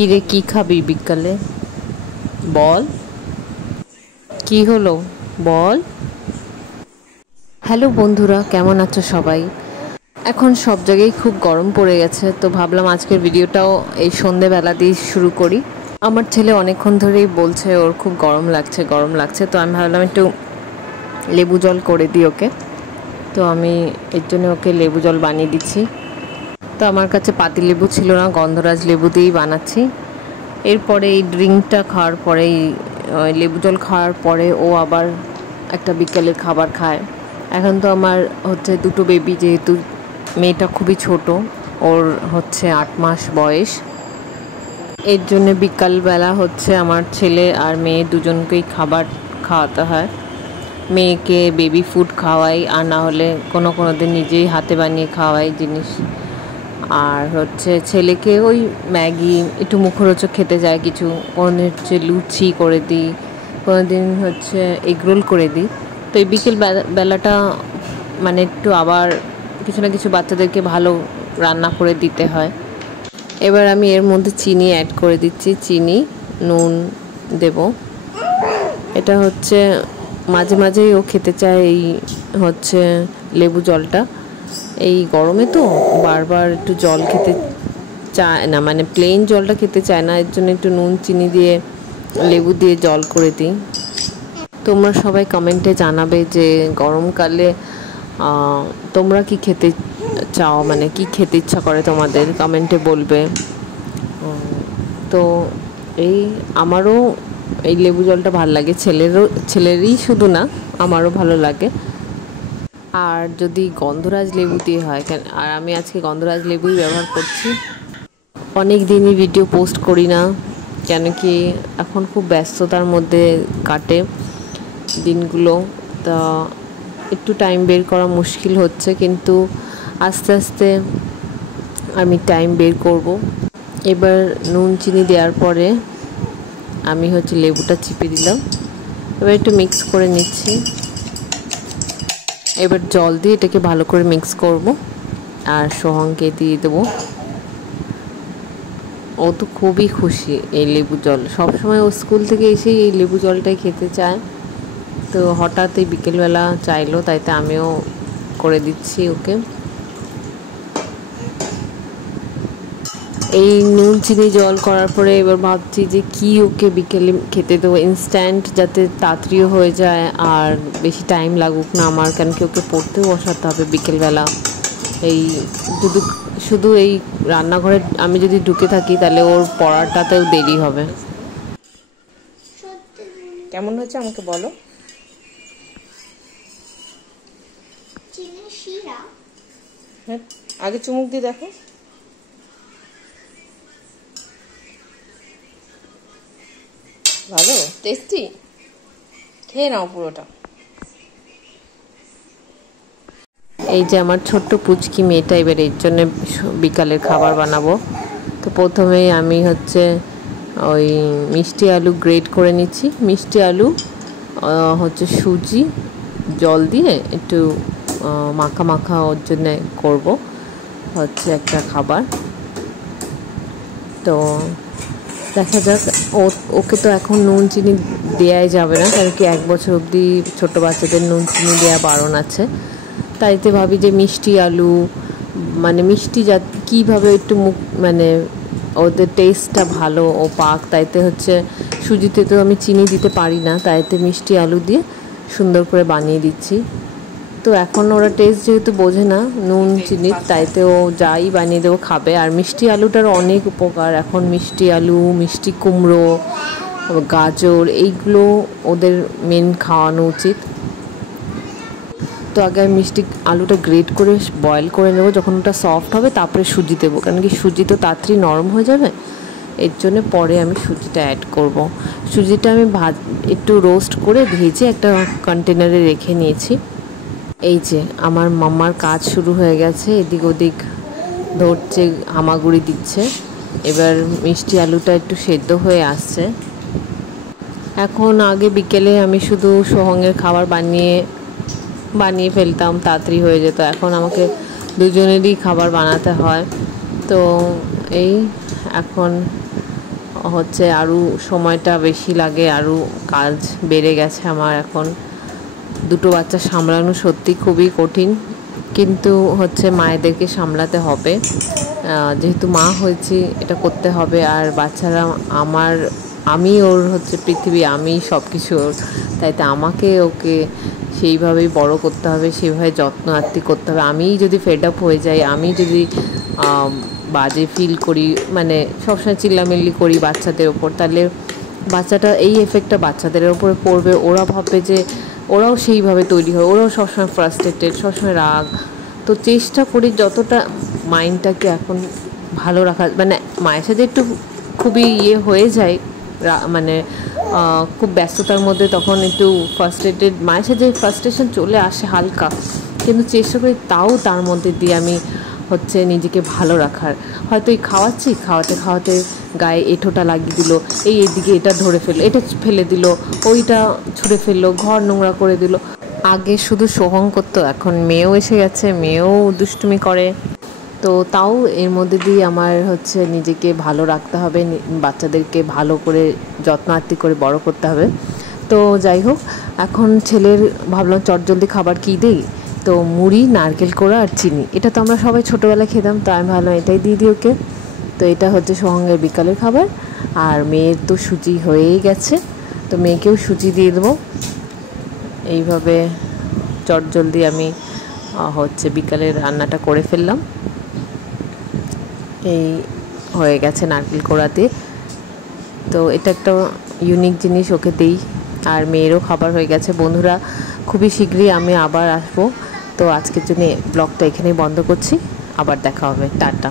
কি রে, কি খাবি বিকালে? বল, কি হলো বল। হ্যালো বন্ধুরা, কেমন আছো সবাই? এখন সব জায়গায় খুব গরম পড়ে গেছে, তো ভাবলাম আজকের ভিডিওটাও এই সন্ধেবেলা দিয়ে শুরু করি। আমার ছেলে অনেকক্ষণ ধরেই বলছে ওর খুব গরম লাগছে গরম লাগছে, তো আমি ভাবলাম একটু লেবু জল করে দিই ওকে। তো আমি এর জন্য ওকে লেবু জল বানিয়ে দিচ্ছি। তো আমার কাছে পাতি লেবু ছিল না, গন্ধরাজ লেবু দিয়েই বানাচ্ছি। এরপরে এই ড্রিঙ্কটা খাওয়ার পরে, লেবু জল খাওয়ার পরে ও আবার একটা বিকেলের খাবার খায়। এখন তো আমার হচ্ছে দুটো বেবি, যেহেতু মেয়েটা খুবই ছোট, ওর হচ্ছে 8 মাস বয়স। এর জন্যে বিকালবেলা হচ্ছে আমার ছেলে আর মেয়ে দুজনকেই খাবার খাওয়াতে হয়। মেয়েকে বেবি ফুড খাওয়াই, আর না হলে কোনো দিন নিজেই হাতে বানিয়ে খাওয়াই জিনিস। আর হচ্ছে ছেলেকে ওই ম্যাগি একটু মুখরোচক খেতে যায় কিছু, কোনোদিন হচ্ছে লুচি করে দিই, কোনোদিন হচ্ছে এগরোল করে দিই। তো এই বিকেল বেলাটা মানে একটু আবার কিছু না কিছু বাচ্চাদেরকে ভালো রান্না করে দিতে হয়। এবার আমি এর মধ্যে চিনি অ্যাড করে দিচ্ছি, চিনি নুন দেব। এটা হচ্ছে মাঝে মাঝেই ও খেতে চায় এই হচ্ছে লেবু জলটা। এই গরমে তো বারবার একটু জল খেতে চায় না, মানে প্লেন জলটা খেতে চায় না, এর জন্য একটু নুন চিনি দিয়ে লেবু দিয়ে জল করে দিই। তোমরা সবাই কমেন্টে জানাবে যে গরমকালে তোমরা কি খেতে চাও, মানে কি খেতে ইচ্ছা করে তোমাদের, কমেন্টে বলবে। তো এই আমারও এই লেবু জলটা ভালো লাগে, ছেলেরই শুধু না, আমারও ভালো লাগে। আর যদি গন্ধরাজ লেবু দিয়ে হয়, আর আমি আজকে গন্ধরাজ লেবুই ব্যবহার করছি। অনেক দিনই ভিডিও পোস্ট করি না, কেন কি এখন খুব ব্যস্ততার মধ্যে কাটে দিনগুলো, তা একটু টাইম বের করা মুশকিল হচ্ছে, কিন্তু আস্তে আস্তে আমি টাইম বের করব। এবার নুন চিনি দেওয়ার পরে আমি হচ্ছে লেবুটা চিপে দিলাম, এবার একটু মিক্স করে নিচ্ছি। এবার জল দিয়ে এটাকে ভালো করে মিক্স করব, আর সোহংকে দিয়ে দেবো। ও তো খুবই খুশি এই লেবু জল, সবসময় ও স্কুল থেকে এসেই এই লেবু জলটাই খেতে চায়। তো হঠাৎ এই বিকেলবেলা চাইলো, তাইতে আমিও করে দিচ্ছি ওকে। এই নুন চিনি জল করার পরে এবার ভাবছি যে কি ওকে বিকেলে খেতে দেবো, ইনস্ট্যান্ট, যাতে তাড়াতাড়িও হয়ে যায় আর বেশি টাইম লাগুক না আমার, কেন কি ওকে পড়তেও বসাতে হবে বিকেলবেলা। এই শুধু এই রান্নাঘরে আমি যদি ঢুকে থাকি তাহলে ওর পড়াটাতেও দেরি হবে। কেমন হয়েছে আমাকে বলো। হ্যাঁ, আগে চুমুক দিয়ে দেখো। ভালো টেস্টি, খেয়ে নাও পুরোটা। এই যে আমার ছোট্ট পুচকি মেয়েটা, এবার এর জন্য বিকালের খাবার বানাবো। তো প্রথমেই আমি হচ্ছে ওই মিষ্টি আলু গ্রেট করে নিচ্ছি। মিষ্টি আলু হচ্ছে সুজি জল দিয়ে একটু মাখা মাখা ওর জন্যে করবো হচ্ছে একটা খাবার। তো দেখা যাক, ওকে তো এখন নুন চিনি দেওয়াই যাবে না, কারণ কি 1 বছর অবধি ছোটো বাচ্চাদের নুন চিনি দেওয়া বারণ আছে। তাইতে ভাবি যে মিষ্টি আলু, মানে মিষ্টি কীভাবে একটু মানে ওদের টেস্টটা ভালো ও পাক, তাইতে হচ্ছে সুজিতে তো আমি চিনি দিতে পারি না, তাইতে মিষ্টি আলু দিয়ে সুন্দর করে বানিয়ে দিচ্ছি। তো এখন ওরা টেস্ট যেহেতু বোঝে না নুন চিনির, তাইতে ও যাই বানিয়ে দেবো খাবে। আর মিষ্টি আলুটার অনেক উপকার, এখন মিষ্টি আলু, মিষ্টি কুমড়ো, গাজর, এইগুলো ওদের মেন খাওয়ানো উচিত। তো আগে মিষ্টি আলুটা গ্রেট করে বয়েল করে নেবো, যখন ওটা সফট হবে তারপরে সুজি দেবো, কারণ কি সুজি তো তাড়াতাড়ি নরম হয়ে যাবে, এর জন্য পরে আমি সুজিটা অ্যাড করব। সুজিটা আমি একটু রোস্ট করে ভেজে একটা কন্টেনারে রেখে নিয়েছি। এই যে আমার মাম্মার কাজ শুরু হয়ে গেছে, এদিক ওদিক ধরছে, হামাগুড়ি দিচ্ছে। এবার মিষ্টি আলুটা একটু সেদ্ধ হয়ে আসছে। এখন আগে বিকেলে আমি শুধু সোহংয়ের খাবার বানিয়ে ফেলতাম, তাড়াতাড়ি হয়ে যেত। এখন আমাকে দুজনেরই খাবার বানাতে হয়। তো এই এখন হচ্ছে আরও সময়টা বেশি লাগে, আরও কাজ বেড়ে গেছে আমার এখন। দুটো বাচ্চা সামলানো সত্যি খুবই কঠিন, কিন্তু হচ্ছে মায়েদেরকে সামলাতে হবে, যেহেতু মা হয়েছি এটা করতে হবে। আর বাচ্চারা আমি ওর হচ্ছে পৃথিবী, আমি সব কিছু ওর, তাই তো আমাকে ওকে সেইভাবেই বড় করতে হবে, সেইভাবে যত্ন আত্তি করতে হবে। আমিই যদি ফেড আপ হয়ে যাই, আমি যদি বাজে ফিল করি, মানে সবসময় চিল্লামিল্লি করি বাচ্চাদের ওপর, তাহলে বাচ্চাটা এই এফেক্টটা বাচ্চাদের ওপরে পড়বে। ওরা ভাববে যে ওরাও সেইভাবে তৈরি হয়, ওরাও সবসময় ফ্রাস্ট্রেটেড, সবসময় রাগ। তো চেষ্টা করি যতটা মাইন্ডটাকে এখন ভালো রাখা, মানে মায়ের সাথে একটু খুবই হয়ে যায়, মানে খুব ব্যস্ততার মধ্যে তখন একটু ফ্রাস্ট্রেটেড, মায়ের সাথে ফ্রাস্ট্রেশন চলে আসে হালকা, কিন্তু চেষ্টা করি তাও তার মধ্যে দিয়ে আমি হচ্ছে নিজেকে ভালো রাখার। হয়তো এই খাওয়াতে খাওয়াতে গায়ে এঁঠোটা লাগিয়ে দিল, এইদিকে এটা ধরে ফেললো, এটা ফেলে দিল, ওইটা ছুঁড়ে ফেললো, ঘর নোংরা করে দিল। আগে শুধু সোহং করতো, এখন মেয়েও এসে গেছে, মেয়েও দুষ্টুমি করে। তো তাও এর মধ্যে দিয়ে আমার হচ্ছে নিজেকে ভালো রাখতে হবে, বাচ্চাদেরকে ভালো করে যত্ন আত্তি করে বড় করতে হবে। তো যাই হোক, এখন ছেলের ভাবলাম চটজলদি খাবার কী দিই, তো মুড়ি, নারকেল কোড়া আর চিনি, এটা তো আমরা সবাই ছোটোবেলায় খেতাম, তো আমি ভাবলাম এটাই দিয়ে দিই ওকে। তো এটা হচ্ছে সোহাঙ্গের বিকালের খাবার। আর মেয়ের তো সুজি হয়েই গেছে, তো মেয়েকেও সুজি দিয়ে দেবো। এইভাবে চটজলদি আমি হচ্ছে বিকালের রান্নাটা করে ফেললাম। এই হয়ে গেছে নারকেল কোড়াতে। তো এটা একটা ইউনিক জিনিস ওকে দিই। আর মেয়েরও খাবার হয়ে গেছে। বন্ধুরা, খুবই শীঘ্রই আমি আবার আসবো। তো আজকের জন্য ব্লগটা এখানেই বন্ধ করছি, আবার দেখা হবে, টাটা।